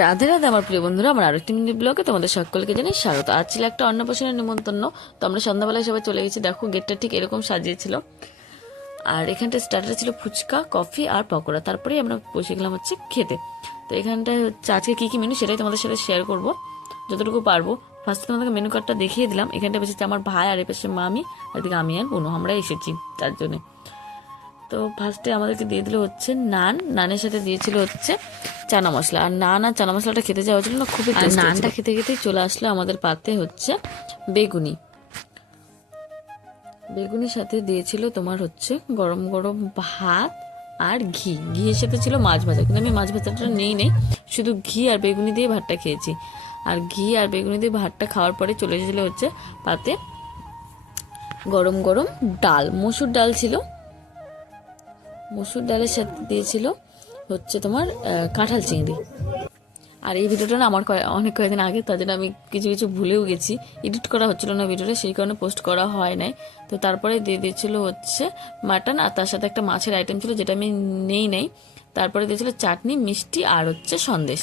রাধে রাধে আমার প্রিয় বন্ধুরা, আমার আরেকটি মিনি ব্লগে তোমাদের সকলকে জানাই স্বাগত। আজ ছিল একটা অন্নপ্রাশনের নিমন্ত্রণ, তো আমরা সন্ধ্যাবেলায় সবাই চলে গেছি। দেখো গেটটা ঠিক এরকম সাজিয়েছিল, আর এখানটা স্টার্টার ছিল ফুচকা, কফি আর পকোড়া। তারপরেই আমরা বসে গেলাম হচ্ছে খেতে। তো এখানটায় হচ্ছে আজকে কি কি মেনু সেটাই তোমাদের সাথে শেয়ার করব যতটুকু পারবো। ফার্স্টে তোমাদেরকে মেনু কার্ডটা দেখিয়ে দিলাম। এখানটা বসেছে আমার ভাই, আর এপাশে মামি, আর এদিকে আমি আর বোনু, আমরা এসেছি তার জন্যে। তো ফার্স্টে আমাদেরকে দিয়ে দিল হচ্ছে নানের সাথে দিয়েছিল হচ্ছে চানা মশলা। আর নান আর চানা মশলাটা খেতে যাওয়া ছিল না, খুবই টেস্টি। নানটা খেতে খেতেই চলে আসলো আমাদের পাতে হচ্ছে বেগুনি। বেগুনির সাথে দিয়েছিল তোমার হচ্ছে গরম গরম ভাত আর ঘিয়ের সাথে ছিল মাছ ভাজা, কিন্তু আমি মাছ ভাজাটা নেই, শুধু ঘি আর বেগুনি দিয়ে ভাতটা খেয়েছি। আর ঘি আর বেগুনি দিয়ে ভাতটা খাওয়ার পরে চলে এসেছিল হচ্ছে পাতে গরম গরম ডাল, মসুর ডাল ছিল। মসুর ডালের সাথে দিয়েছিল হচ্ছে তোমার কাঁঠাল চিংড়ি। আর এই ভিডিওটা না আমার অনেক কয়েকদিন আগে, তার জন্য আমি কিছু কিছু ভুলেও গেছি, এডিট করা হচ্ছিল না ভিডিওটা, সেই কারণে পোস্ট করা হয় নাই। তো তারপরে দিয়ে দিয়েছিল হচ্ছে মাটন, আর তার সাথে একটা মাছের আইটেম ছিল যেটা আমি নেই। তারপরে দিয়েছিল চাটনি, মিষ্টি আর হচ্ছে সন্দেশ।